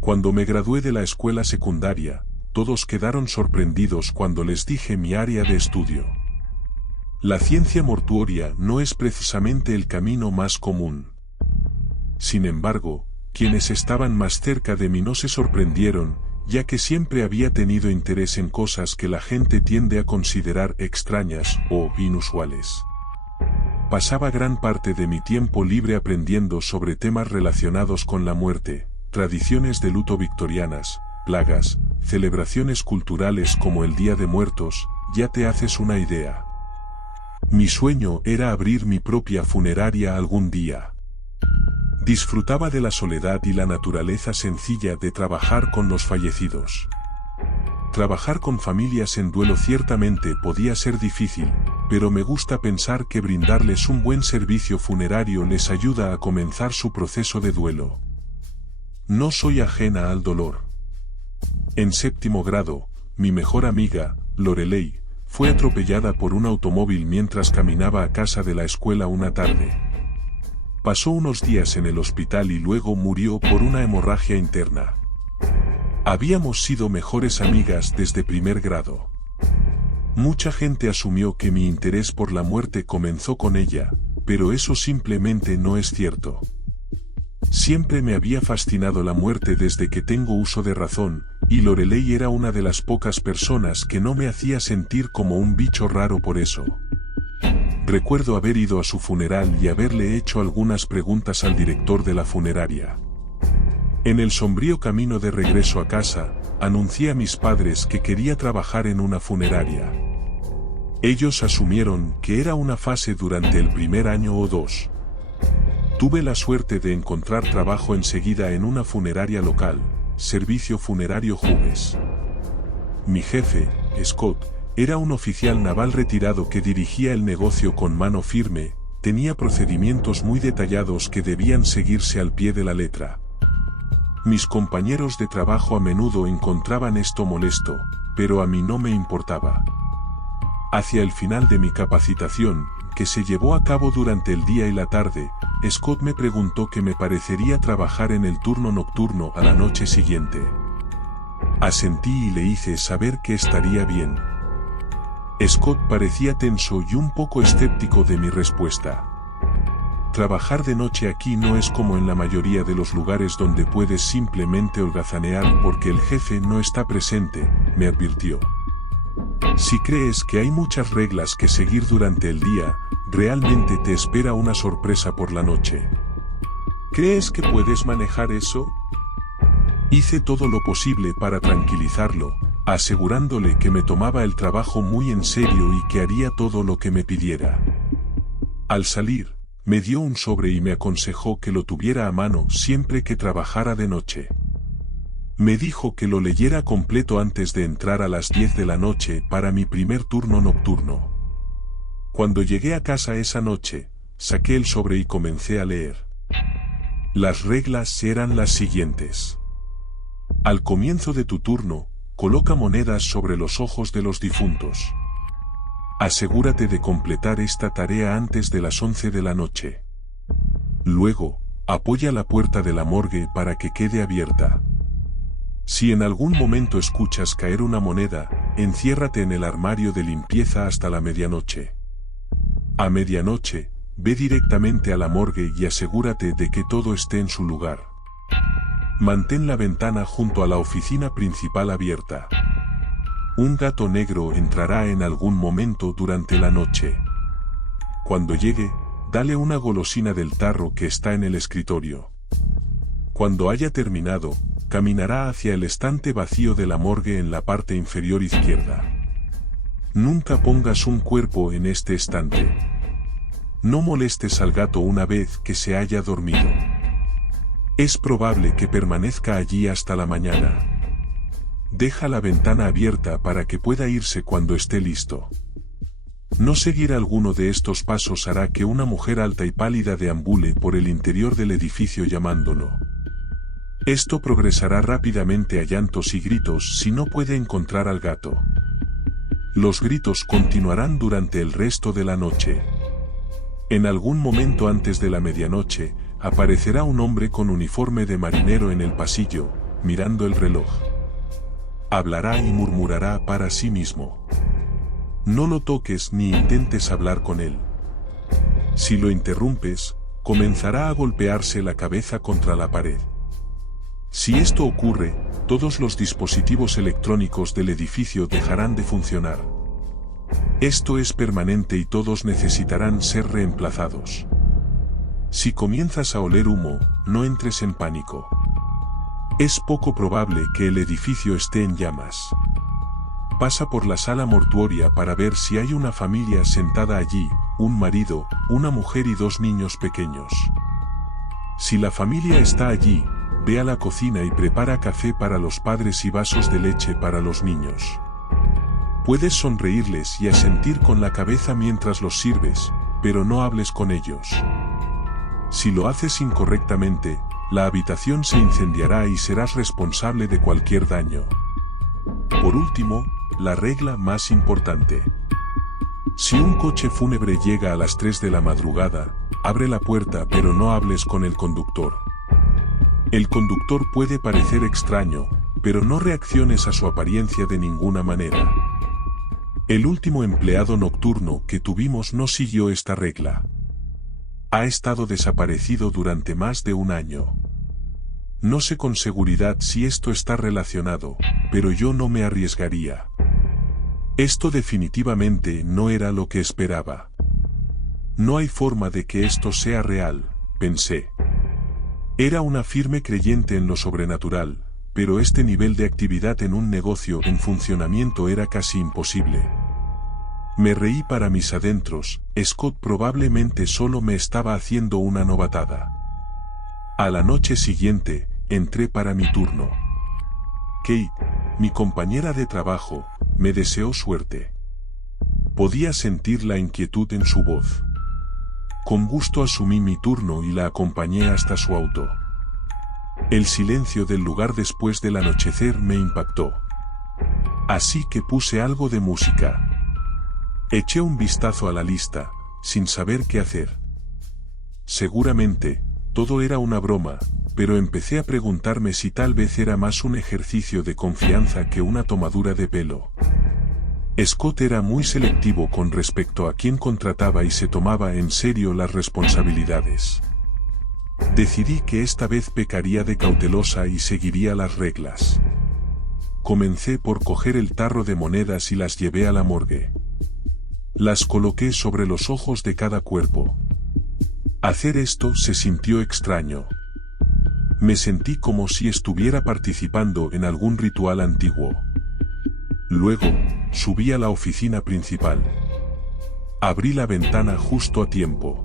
Cuando me gradué de la escuela secundaria, todos quedaron sorprendidos cuando les dije mi área de estudio. La ciencia mortuoria no es precisamente el camino más común. Sin embargo, quienes estaban más cerca de mí no se sorprendieron, ya que siempre había tenido interés en cosas que la gente tiende a considerar extrañas o inusuales. Pasaba gran parte de mi tiempo libre aprendiendo sobre temas relacionados con la muerte, tradiciones de luto victorianas, plagas, celebraciones culturales como el Día de Muertos. Ya te haces una idea. Mi sueño era abrir mi propia funeraria algún día. Disfrutaba de la soledad y la naturaleza sencilla de trabajar con los fallecidos. Trabajar con familias en duelo ciertamente podía ser difícil, pero me gusta pensar que brindarles un buen servicio funerario les ayuda a comenzar su proceso de duelo. No soy ajena al dolor. En 7º grado, mi mejor amiga, Lorelei, fue atropellada por un automóvil mientras caminaba a casa de la escuela una tarde. Pasó unos días en el hospital y luego murió por una hemorragia interna. Habíamos sido mejores amigas desde 1er grado. Mucha gente asumió que mi interés por la muerte comenzó con ella, pero eso simplemente no es cierto. Siempre me había fascinado la muerte desde que tengo uso de razón, y Lorelei era una de las pocas personas que no me hacía sentir como un bicho raro por eso. Recuerdo haber ido a su funeral y haberle hecho algunas preguntas al director de la funeraria. En el sombrío camino de regreso a casa, anuncié a mis padres que quería trabajar en una funeraria. Ellos asumieron que era una fase durante el primer año o 2. Tuve la suerte de encontrar trabajo enseguida en una funeraria local, Servicio Funerario Hughes. Mi jefe, Scott, era un oficial naval retirado que dirigía el negocio con mano firme, tenía procedimientos muy detallados que debían seguirse al pie de la letra. Mis compañeros de trabajo a menudo encontraban esto molesto, pero a mí no me importaba. Hacia el final de mi capacitación, que se llevó a cabo durante el día y la tarde, Scott me preguntó qué me parecería trabajar en el turno nocturno a la noche siguiente. Asentí y le hice saber que estaría bien. Scott parecía tenso y un poco escéptico de mi respuesta. Trabajar de noche aquí no es como en la mayoría de los lugares donde puedes simplemente holgazanear porque el jefe no está presente, me advirtió. Si crees que hay muchas reglas que seguir durante el día, realmente te espera una sorpresa por la noche. ¿Crees que puedes manejar eso? Hice todo lo posible para tranquilizarlo, asegurándole que me tomaba el trabajo muy en serio y que haría todo lo que me pidiera. Al salir, me dio un sobre y me aconsejó que lo tuviera a mano siempre que trabajara de noche. Me dijo que lo leyera completo antes de entrar a las 10 de la noche para mi primer turno nocturno. Cuando llegué a casa esa noche, saqué el sobre y comencé a leer. Las reglas eran las siguientes. Al comienzo de tu turno, coloca monedas sobre los ojos de los difuntos. Asegúrate de completar esta tarea antes de las 11 de la noche. Luego, apoya la puerta de la morgue para que quede abierta. Si en algún momento escuchas caer una moneda, enciérrate en el armario de limpieza hasta la medianoche. A medianoche, ve directamente a la morgue y asegúrate de que todo esté en su lugar. Mantén la ventana junto a la oficina principal abierta. Un gato negro entrará en algún momento durante la noche. Cuando llegue, dale una golosina del tarro que está en el escritorio. Cuando haya terminado, caminará hacia el estante vacío de la morgue en la parte inferior izquierda. Nunca pongas un cuerpo en este estante. No molestes al gato una vez que se haya dormido. Es probable que permanezca allí hasta la mañana. Deja la ventana abierta para que pueda irse cuando esté listo. No seguir alguno de estos pasos hará que una mujer alta y pálida deambule por el interior del edificio llamándolo. Esto progresará rápidamente a llantos y gritos si no puede encontrar al gato. Los gritos continuarán durante el resto de la noche. En algún momento antes de la medianoche, aparecerá un hombre con uniforme de marinero en el pasillo, mirando el reloj. Hablará y murmurará para sí mismo. No lo toques ni intentes hablar con él. Si lo interrumpes, comenzará a golpearse la cabeza contra la pared. Si esto ocurre, todos los dispositivos electrónicos del edificio dejarán de funcionar. Esto es permanente y todos necesitarán ser reemplazados. Si comienzas a oler humo, no entres en pánico. Es poco probable que el edificio esté en llamas. Pasa por la sala mortuoria para ver si hay una familia sentada allí, un marido, una mujer y 2 niños pequeños. Si la familia está allí, ve a la cocina y prepara café para los padres y vasos de leche para los niños. Puedes sonreírles y asentir con la cabeza mientras los sirves, pero no hables con ellos. Si lo haces incorrectamente, la habitación se incendiará y serás responsable de cualquier daño. Por último, la regla más importante. Si un coche fúnebre llega a las 3 de la madrugada, abre la puerta pero no hables con el conductor. El conductor puede parecer extraño, pero no reacciones a su apariencia de ninguna manera. El último empleado nocturno que tuvimos no siguió esta regla. Ha estado desaparecido durante más de 1 año. No sé con seguridad si esto está relacionado, pero yo no me arriesgaría. Esto definitivamente no era lo que esperaba. No hay forma de que esto sea real, pensé. Era una firme creyente en lo sobrenatural, pero este nivel de actividad en un negocio en funcionamiento era casi imposible. Me reí para mis adentros, Scott probablemente solo me estaba haciendo una novatada. A la noche siguiente, entré para mi turno. Kate, mi compañera de trabajo, me deseó suerte. Podía sentir la inquietud en su voz. Con gusto asumí mi turno y la acompañé hasta su auto. El silencio del lugar después del anochecer me impactó. Así que puse algo de música. Eché un vistazo a la lista, sin saber qué hacer. Seguramente, todo era una broma, pero empecé a preguntarme si tal vez era más un ejercicio de confianza que una tomadura de pelo. Scott era muy selectivo con respecto a quién contrataba y se tomaba en serio las responsabilidades. Decidí que esta vez pecaría de cautelosa y seguiría las reglas. Comencé por coger el tarro de monedas y las llevé a la morgue. Las coloqué sobre los ojos de cada cuerpo. Hacer esto se sintió extraño. Me sentí como si estuviera participando en algún ritual antiguo. Luego, subí a la oficina principal. Abrí la ventana justo a tiempo.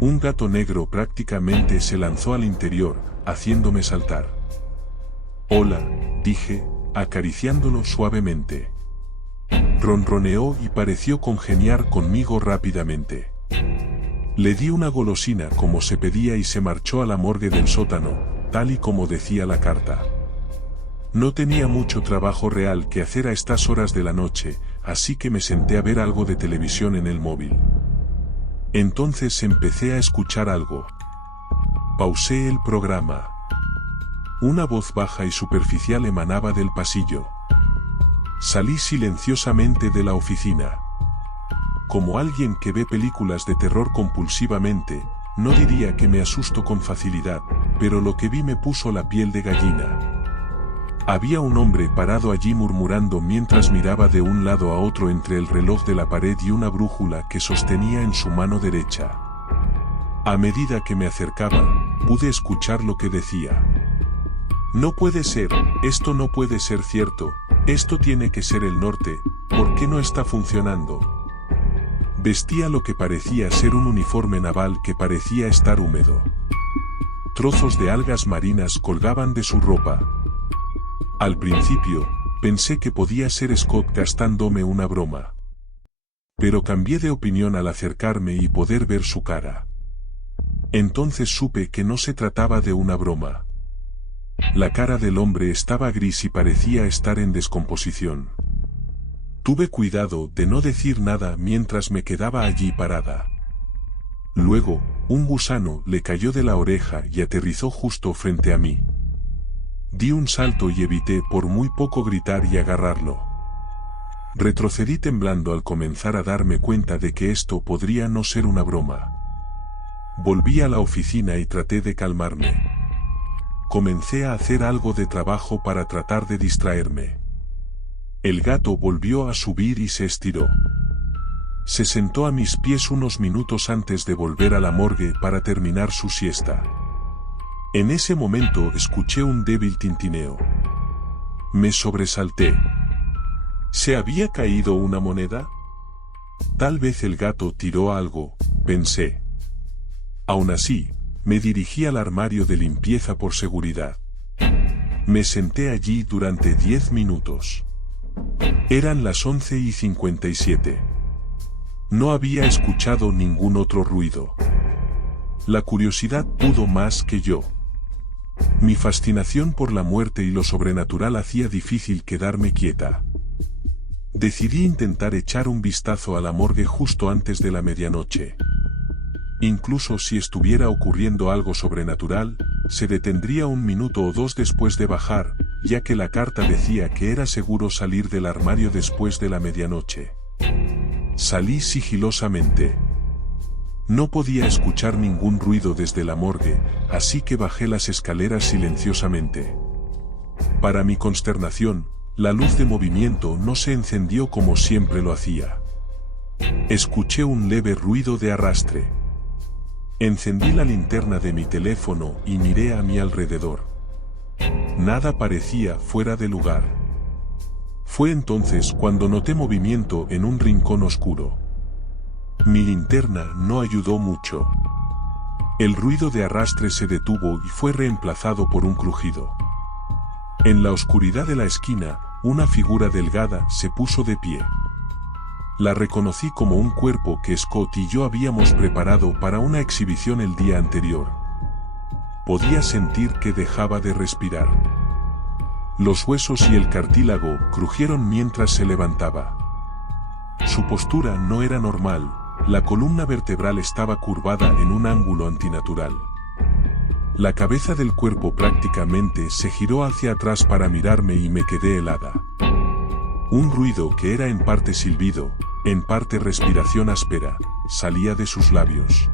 Un gato negro prácticamente se lanzó al interior, haciéndome saltar. «Hola», dije, acariciándolo suavemente. Ronroneó y pareció congeniar conmigo rápidamente. Le di una golosina como se pedía y se marchó a la morgue del sótano, tal y como decía la carta. No tenía mucho trabajo real que hacer a estas horas de la noche, así que me senté a ver algo de televisión en el móvil. Entonces empecé a escuchar algo. Pausé el programa. Una voz baja y superficial emanaba del pasillo. Salí silenciosamente de la oficina. Como alguien que ve películas de terror compulsivamente, no diría que me asusto con facilidad, pero lo que vi me puso la piel de gallina. Había un hombre parado allí murmurando mientras miraba de un lado a otro entre el reloj de la pared y una brújula que sostenía en su mano derecha. A medida que me acercaba, pude escuchar lo que decía. «No puede ser, esto no puede ser cierto, esto tiene que ser el norte, ¿por qué no está funcionando?». Vestía lo que parecía ser un uniforme naval que parecía estar húmedo. Trozos de algas marinas colgaban de su ropa. Al principio, pensé que podía ser Scott gastándome una broma. Pero cambié de opinión al acercarme y poder ver su cara. Entonces supe que no se trataba de una broma. La cara del hombre estaba gris y parecía estar en descomposición. Tuve cuidado de no decir nada mientras me quedaba allí parada. Luego, un gusano le cayó de la oreja y aterrizó justo frente a mí. Di un salto y evité por muy poco gritar y agarrarlo. Retrocedí temblando al comenzar a darme cuenta de que esto podría no ser una broma. Volví a la oficina y traté de calmarme. Comencé a hacer algo de trabajo para tratar de distraerme. El gato volvió a subir y se estiró. Se sentó a mis pies unos minutos antes de volver a la morgue para terminar su siesta. En ese momento escuché un débil tintineo. Me sobresalté. ¿Se había caído una moneda? Tal vez el gato tiró algo, pensé. Aún así, me dirigí al armario de limpieza por seguridad. Me senté allí durante 10 minutos. Eran las 11:57. No había escuchado ningún otro ruido. La curiosidad pudo más que yo. Mi fascinación por la muerte y lo sobrenatural hacía difícil quedarme quieta. Decidí intentar echar un vistazo a la morgue justo antes de la medianoche. Incluso si estuviera ocurriendo algo sobrenatural, se detendría un minuto o dos después de bajar, ya que la carta decía que era seguro salir del armario después de la medianoche. Salí sigilosamente. No podía escuchar ningún ruido desde la morgue, así que bajé las escaleras silenciosamente. Para mi consternación, la luz de movimiento no se encendió como siempre lo hacía. Escuché un leve ruido de arrastre. Encendí la linterna de mi teléfono y miré a mi alrededor. Nada parecía fuera de lugar. Fue entonces cuando noté movimiento en un rincón oscuro. Mi linterna no ayudó mucho. El ruido de arrastre se detuvo y fue reemplazado por un crujido. En la oscuridad de la esquina, una figura delgada se puso de pie. La reconocí como un cuerpo que Scott y yo habíamos preparado para una exhibición el día anterior. Podía sentir que dejaba de respirar. Los huesos y el cartílago crujieron mientras se levantaba. Su postura no era normal, la columna vertebral estaba curvada en un ángulo antinatural. La cabeza del cuerpo prácticamente se giró hacia atrás para mirarme y me quedé helada. Un ruido que era en parte silbido, en parte respiración áspera, salía de sus labios.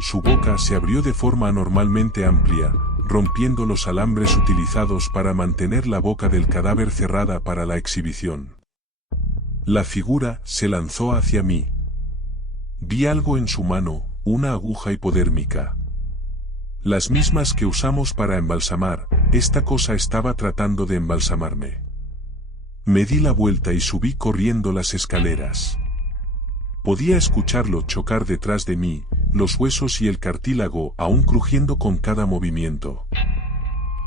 Su boca se abrió de forma anormalmente amplia, rompiendo los alambres utilizados para mantener la boca del cadáver cerrada para la exhibición. La figura se lanzó hacia mí. Vi algo en su mano, una aguja hipodérmica. Las mismas que usamos para embalsamar, esta cosa estaba tratando de embalsamarme. Me di la vuelta y subí corriendo las escaleras. Podía escucharlo chocar detrás de mí, los huesos y el cartílago aún crujiendo con cada movimiento.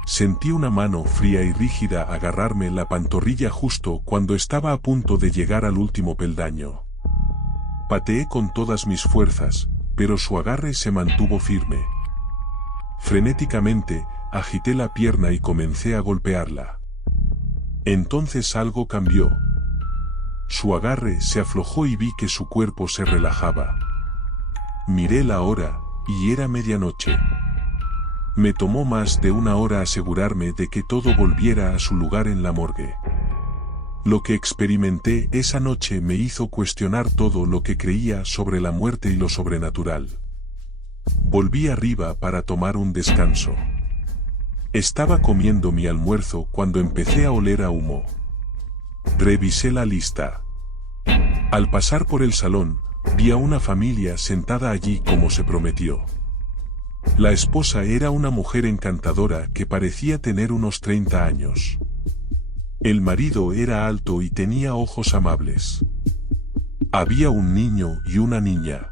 Sentí una mano fría y rígida agarrarme la pantorrilla justo cuando estaba a punto de llegar al último peldaño. Pateé con todas mis fuerzas, pero su agarre se mantuvo firme. Frenéticamente, agité la pierna y comencé a golpearla. Entonces algo cambió. Su agarre se aflojó y vi que su cuerpo se relajaba. Miré la hora, y era medianoche. Me tomó más de una hora asegurarme de que todo volviera a su lugar en la morgue. Lo que experimenté esa noche me hizo cuestionar todo lo que creía sobre la muerte y lo sobrenatural. Volví arriba para tomar un descanso. Estaba comiendo mi almuerzo cuando empecé a oler a humo. Revisé la lista. Al pasar por el salón, vi a una familia sentada allí como se prometió. La esposa era una mujer encantadora que parecía tener unos 30 años. El marido era alto y tenía ojos amables. Había un niño y una niña.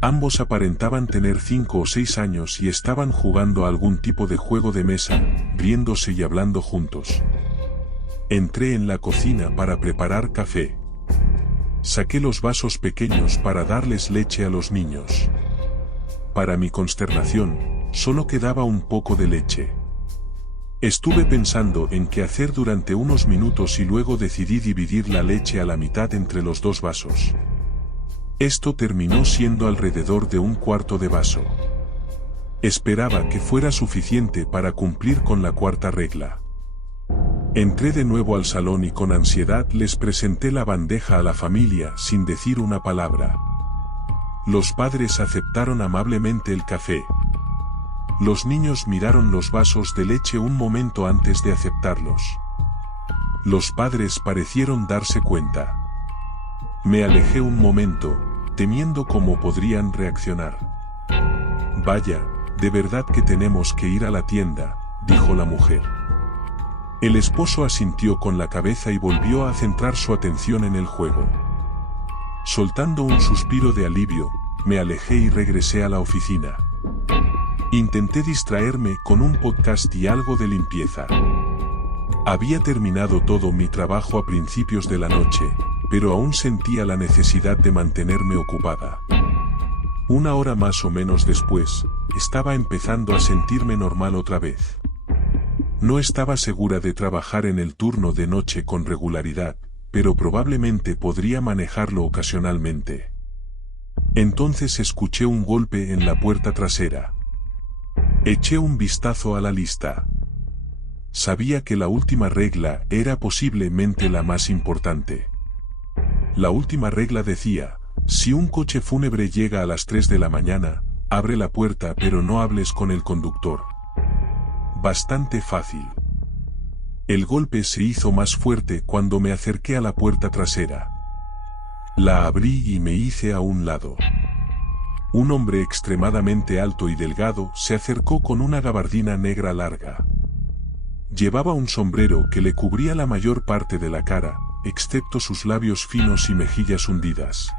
Ambos aparentaban tener 5 o 6 años y estaban jugando a algún tipo de juego de mesa, riéndose y hablando juntos. Entré en la cocina para preparar café. Saqué los vasos pequeños para darles leche a los niños. Para mi consternación, solo quedaba un poco de leche. Estuve pensando en qué hacer durante unos minutos y luego decidí dividir la leche a la mitad entre los dos vasos. Esto terminó siendo alrededor de un cuarto de vaso. Esperaba que fuera suficiente para cumplir con la cuarta regla. Entré de nuevo al salón y con ansiedad les presenté la bandeja a la familia sin decir una palabra. Los padres aceptaron amablemente el café. Los niños miraron los vasos de leche un momento antes de aceptarlos. Los padres parecieron darse cuenta. Me alejé un momento, temiendo cómo podrían reaccionar. Vaya, de verdad que tenemos que ir a la tienda, dijo la mujer. El esposo asintió con la cabeza y volvió a centrar su atención en el juego. Soltando un suspiro de alivio, me alejé y regresé a la oficina. Intenté distraerme con un podcast y algo de limpieza. Había terminado todo mi trabajo a principios de la noche, pero aún sentía la necesidad de mantenerme ocupada. Una hora más o menos después, estaba empezando a sentirme normal otra vez. No estaba segura de trabajar en el turno de noche con regularidad, pero probablemente podría manejarlo ocasionalmente. Entonces escuché un golpe en la puerta trasera. Eché un vistazo a la lista. Sabía que la última regla era posiblemente la más importante. La última regla decía: si un coche fúnebre llega a las 3 de la mañana, abre la puerta pero no hables con el conductor. Bastante fácil. El golpe se hizo más fuerte cuando me acerqué a la puerta trasera. La abrí y me hice a un lado. Un hombre extremadamente alto y delgado se acercó con una gabardina negra larga. Llevaba un sombrero que le cubría la mayor parte de la cara, excepto sus labios finos y mejillas hundidas.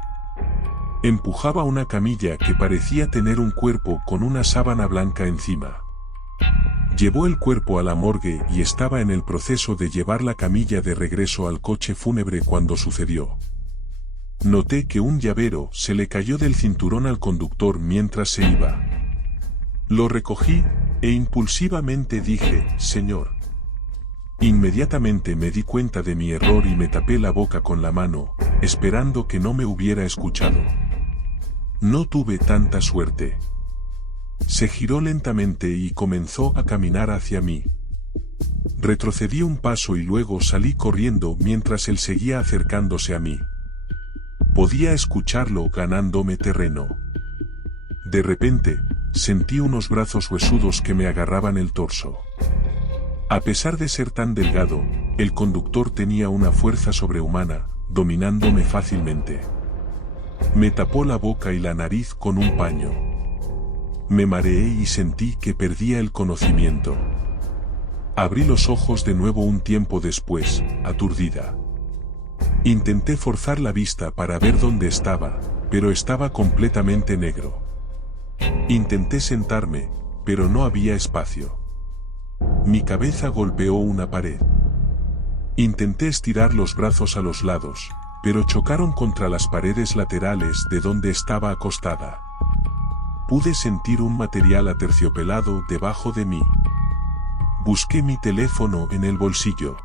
Empujaba una camilla que parecía tener un cuerpo con una sábana blanca encima. Llevó el cuerpo a la morgue y estaba en el proceso de llevar la camilla de regreso al coche fúnebre cuando sucedió. Noté que un llavero se le cayó del cinturón al conductor mientras se iba. Lo recogí, e impulsivamente dije: «Señor». Inmediatamente me di cuenta de mi error y me tapé la boca con la mano, esperando que no me hubiera escuchado. No tuve tanta suerte. Se giró lentamente y comenzó a caminar hacia mí. Retrocedí un paso y luego salí corriendo mientras él seguía acercándose a mí. Podía escucharlo ganándome terreno. De repente, sentí unos brazos huesudos que me agarraban el torso. A pesar de ser tan delgado, el conductor tenía una fuerza sobrehumana, dominándome fácilmente. Me tapó la boca y la nariz con un paño. Me mareé y sentí que perdía el conocimiento. Abrí los ojos de nuevo un tiempo después, aturdida. Intenté forzar la vista para ver dónde estaba, pero estaba completamente negro. Intenté sentarme, pero no había espacio. Mi cabeza golpeó una pared. Intenté estirar los brazos a los lados, pero chocaron contra las paredes laterales de donde estaba acostada. Pude sentir un material aterciopelado debajo de mí. Busqué mi teléfono en el bolsillo.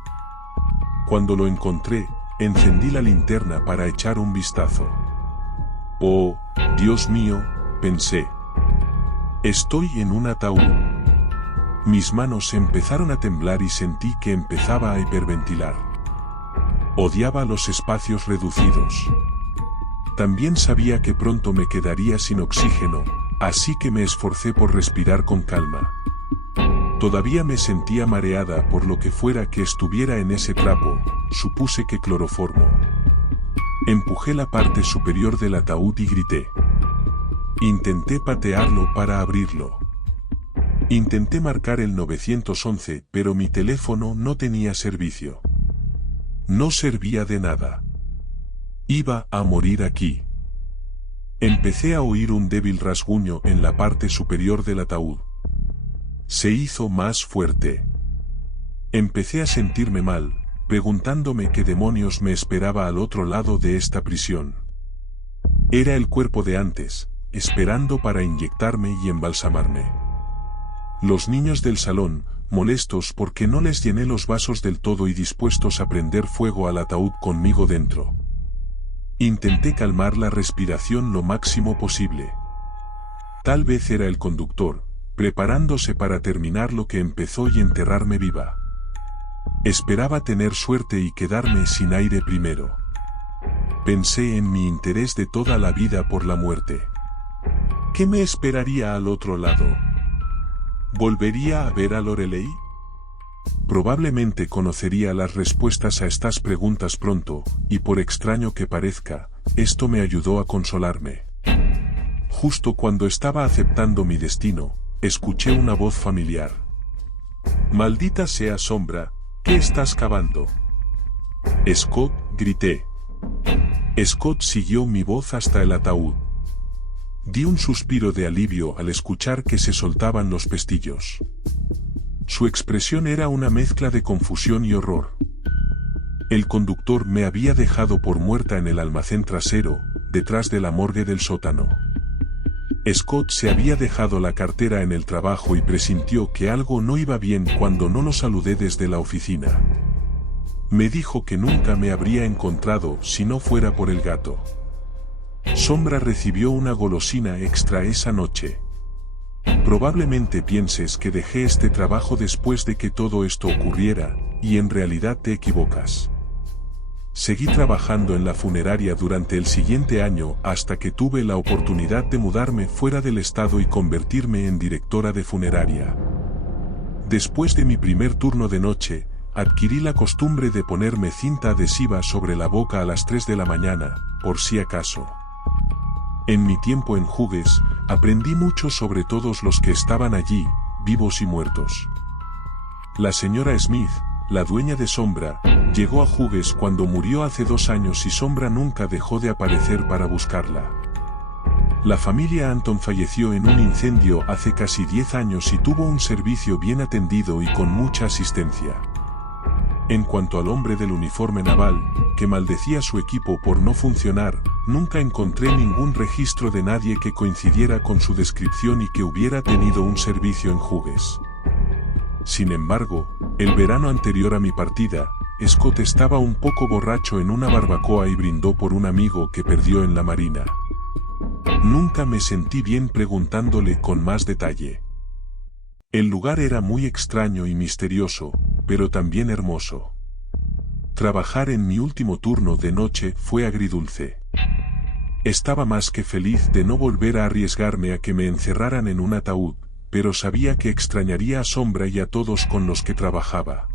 Cuando lo encontré, encendí la linterna para echar un vistazo. «Oh, Dios mío», pensé. «Estoy en un ataúd». Mis manos empezaron a temblar y sentí que empezaba a hiperventilar. Odiaba los espacios reducidos. También sabía que pronto me quedaría sin oxígeno, así que me esforcé por respirar con calma. Todavía me sentía mareada por lo que fuera que estuviera en ese trapo, supuse que cloroformo. Empujé la parte superior del ataúd y grité. Intenté patearlo para abrirlo. Intenté marcar el 911, pero mi teléfono no tenía servicio. No servía de nada. Iba a morir aquí. Empecé a oír un débil rasguño en la parte superior del ataúd. Se hizo más fuerte. Empecé a sentirme mal, preguntándome qué demonios me esperaba al otro lado de esta prisión. Era el cuerpo de antes, esperando para inyectarme y embalsamarme. Los niños del salón, molestos porque no les llené los vasos del todo y dispuestos a prender fuego al ataúd conmigo dentro. Intenté calmar la respiración lo máximo posible. Tal vez era el conductor, preparándose para terminar lo que empezó y enterrarme viva. Esperaba tener suerte y quedarme sin aire primero. Pensé en mi interés de toda la vida por la muerte. ¿Qué me esperaría al otro lado? ¿Volvería a ver a Lorelei? Probablemente conocería las respuestas a estas preguntas pronto, y por extraño que parezca, esto me ayudó a consolarme. Justo cuando estaba aceptando mi destino, escuché una voz familiar. «Maldita sea Sombra, ¿qué estás cavando?» «Scott», grité. Scott siguió mi voz hasta el ataúd. Di un suspiro de alivio al escuchar que se soltaban los pestillos. Su expresión era una mezcla de confusión y horror. El conductor me había dejado por muerta en el almacén trasero, detrás de la morgue del sótano. Scott se había dejado la cartera en el trabajo y presintió que algo no iba bien cuando no lo saludé desde la oficina. Me dijo que nunca me habría encontrado si no fuera por el gato. Sombra recibió una golosina extra esa noche. Probablemente pienses que dejé este trabajo después de que todo esto ocurriera, y en realidad te equivocas. Seguí trabajando en la funeraria durante el siguiente año hasta que tuve la oportunidad de mudarme fuera del estado y convertirme en directora de funeraria. Después de mi primer turno de noche, adquirí la costumbre de ponerme cinta adhesiva sobre la boca a las 3 de la mañana, por si acaso. En mi tiempo en Hughes, aprendí mucho sobre todos los que estaban allí, vivos y muertos. La señora Smith, la dueña de Sombra, llegó a Hughes cuando murió hace 2 años y Sombra nunca dejó de aparecer para buscarla. La familia Anton falleció en un incendio hace casi 10 años y tuvo un servicio bien atendido y con mucha asistencia. En cuanto al hombre del uniforme naval, que maldecía a su equipo por no funcionar, nunca encontré ningún registro de nadie que coincidiera con su descripción y que hubiera tenido un servicio en Hughes. Sin embargo, el verano anterior a mi partida, Scott estaba un poco borracho en una barbacoa y brindó por un amigo que perdió en la marina. Nunca me sentí bien preguntándole con más detalle. El lugar era muy extraño y misterioso, pero también hermoso. Trabajar en mi último turno de noche fue agridulce. Estaba más que feliz de no volver a arriesgarme a que me encerraran en un ataúd, pero sabía que extrañaría a Sombra y a todos con los que trabajaba.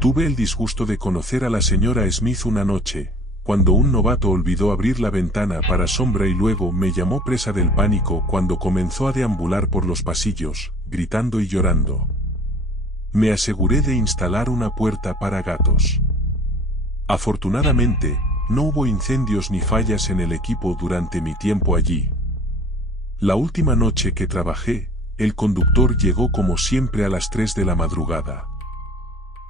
Tuve el disgusto de conocer a la señora Smith una noche, cuando un novato olvidó abrir la ventana para Sombra y luego me llamó presa del pánico cuando comenzó a deambular por los pasillos, gritando y llorando. Me aseguré de instalar una puerta para gatos. Afortunadamente, no hubo incendios ni fallas en el equipo durante mi tiempo allí. La última noche que trabajé, el conductor llegó como siempre a las 3 de la madrugada.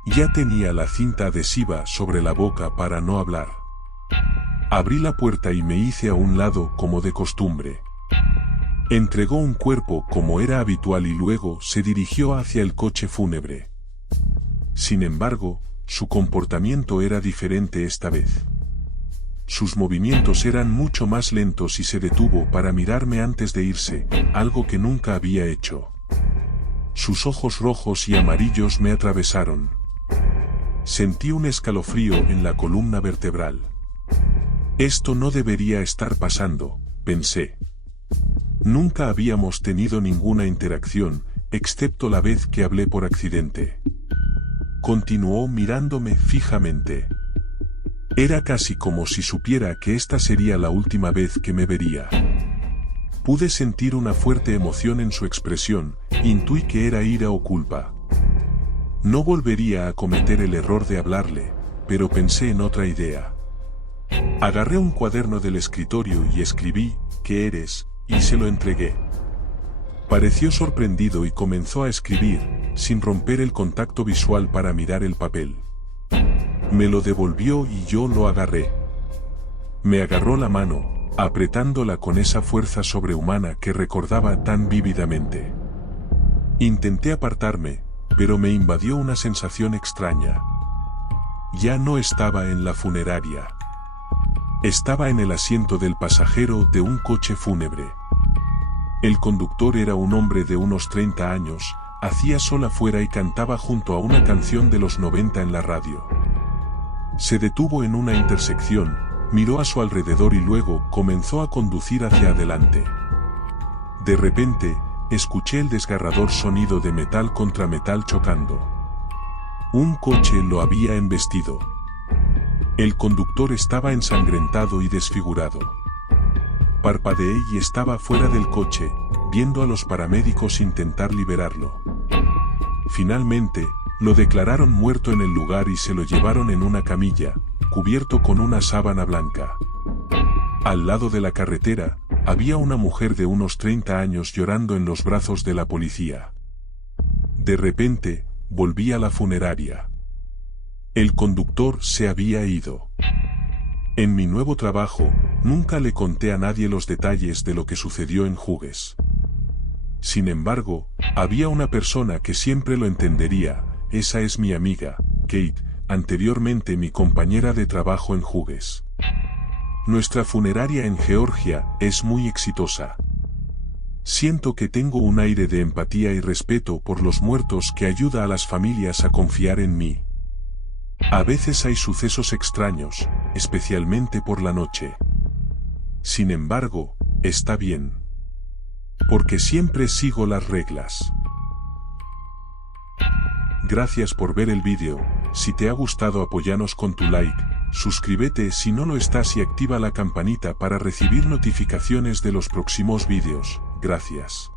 Ya tenía la cinta adhesiva sobre la boca para no hablar. Abrí la puerta y me hice a un lado como de costumbre. Entregó un cuerpo como era habitual y luego se dirigió hacia el coche fúnebre. Sin embargo, su comportamiento era diferente esta vez. Sus movimientos eran mucho más lentos y se detuvo para mirarme antes de irse, algo que nunca había hecho. Sus ojos rojos y amarillos me atravesaron. Sentí un escalofrío en la columna vertebral. Esto no debería estar pasando, pensé. Nunca habíamos tenido ninguna interacción, excepto la vez que hablé por accidente. Continuó mirándome fijamente. Era casi como si supiera que esta sería la última vez que me vería. Pude sentir una fuerte emoción en su expresión, intuí que era ira o culpa. No volvería a cometer el error de hablarle, pero pensé en otra idea. Agarré un cuaderno del escritorio y escribí, ¿qué eres?, y se lo entregué. Pareció sorprendido y comenzó a escribir, sin romper el contacto visual para mirar el papel. Me lo devolvió y yo lo agarré. Me agarró la mano, apretándola con esa fuerza sobrehumana que recordaba tan vívidamente. Intenté apartarme, pero me invadió una sensación extraña. Ya no estaba en la funeraria. Estaba en el asiento del pasajero de un coche fúnebre. El conductor era un hombre de unos 30 años, hacía sol afuera y cantaba junto a una canción de los 90 en la radio. Se detuvo en una intersección, miró a su alrededor y luego comenzó a conducir hacia adelante. De repente, escuché el desgarrador sonido de metal contra metal chocando. Un coche lo había embestido. El conductor estaba ensangrentado y desfigurado. Parpadeé y estaba fuera del coche, viendo a los paramédicos intentar liberarlo. Finalmente, lo declararon muerto en el lugar y se lo llevaron en una camilla, cubierto con una sábana blanca. Al lado de la carretera, había una mujer de unos 30 años llorando en los brazos de la policía. De repente, volví a la funeraria. El conductor se había ido. En mi nuevo trabajo, nunca le conté a nadie los detalles de lo que sucedió en Hughes. Sin embargo, había una persona que siempre lo entendería, esa es mi amiga, Kate, anteriormente mi compañera de trabajo en Hughes. Nuestra funeraria en Georgia es muy exitosa. Siento que tengo un aire de empatía y respeto por los muertos que ayuda a las familias a confiar en mí. A veces hay sucesos extraños, especialmente por la noche. Sin embargo, está bien. Porque siempre sigo las reglas. Gracias por ver el vídeo. Si te ha gustado, apóyanos con tu like, suscríbete si no lo estás y activa la campanita para recibir notificaciones de los próximos vídeos. Gracias.